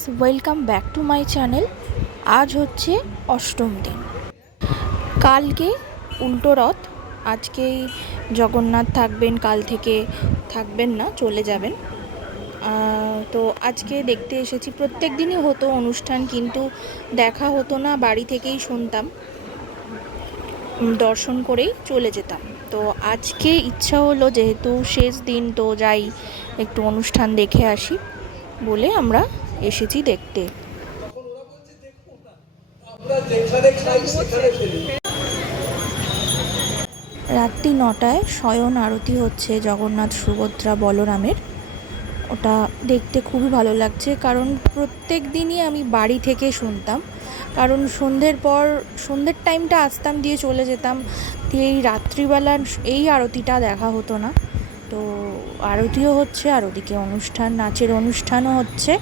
Guys, welcome back to my channel. আজ হচ্ছে অষ্টম দিন, কালকে উল্টো রথ। আজকেই জগন্নাথ থাকবেন, কাল থেকে থাকবেন না, চলে যাবেন। তো আজকে দেখতে এসেছি। প্রত্যেক দিনই হতো অনুষ্ঠান, কিন্তু দেখা হতো না, বাড়ি থেকেই শুনতাম, দর্শন করেই চলে যেতাম। তো আজকে ইচ্ছা হলো, যেহেতু শেষ দিন, তো যাই একটু অনুষ্ঠান দেখে আসি বলে আমরা এসেছি দেখতে। রাত্রি 9টায় শয়ন আরতি হচ্ছে জগন্নাথ, সুভদ্রা, বলরামের। ওটা দেখতে খুবই ভালো লাগছে, কারণ প্রত্যেক দিনই আমি বাড়ি থেকে শুনতাম। কারণ সন্ধ্যের টাইমটা আসতাম, দিয়ে চলে যেতাম, দিয়ে এই রাত্রিবেলার এই আরতিটা দেখা হতো না। তো আরতিও হচ্ছে আর ওদিকে অনুষ্ঠান, নাচের অনুষ্ঠানও হচ্ছে।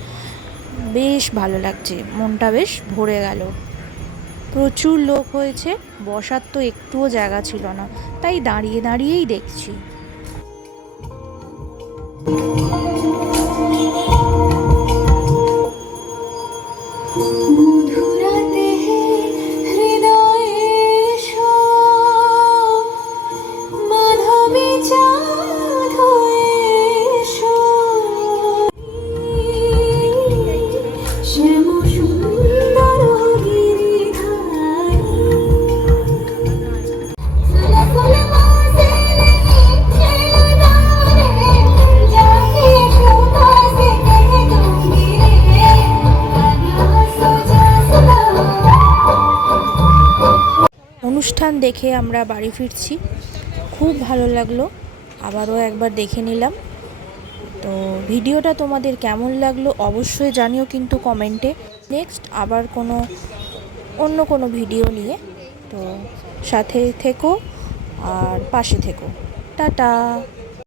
বেশ ভালো লাগছে, মনটা বেশ ভরে গেল। প্রচুর লোক হয়েছে, বসার তো একটুও জায়গা ছিল না, তাই দাঁড়িয়ে দাঁড়িয়েই দেখছি। অনুষ্ঠান দেখে আমরা বাড়ি ফিরছি, খুব ভালো লাগলো, আবারও একবার দেখে নিলাম। তো ভিডিওটা তোমাদের কেমন লাগলো অবশ্যই জানিও কিন্তু কমেন্টে। নেক্সট আবার অন্য কোনো ভিডিও নিয়ে, তো সাথে থেকো আর পাশে থেকো। টাটা।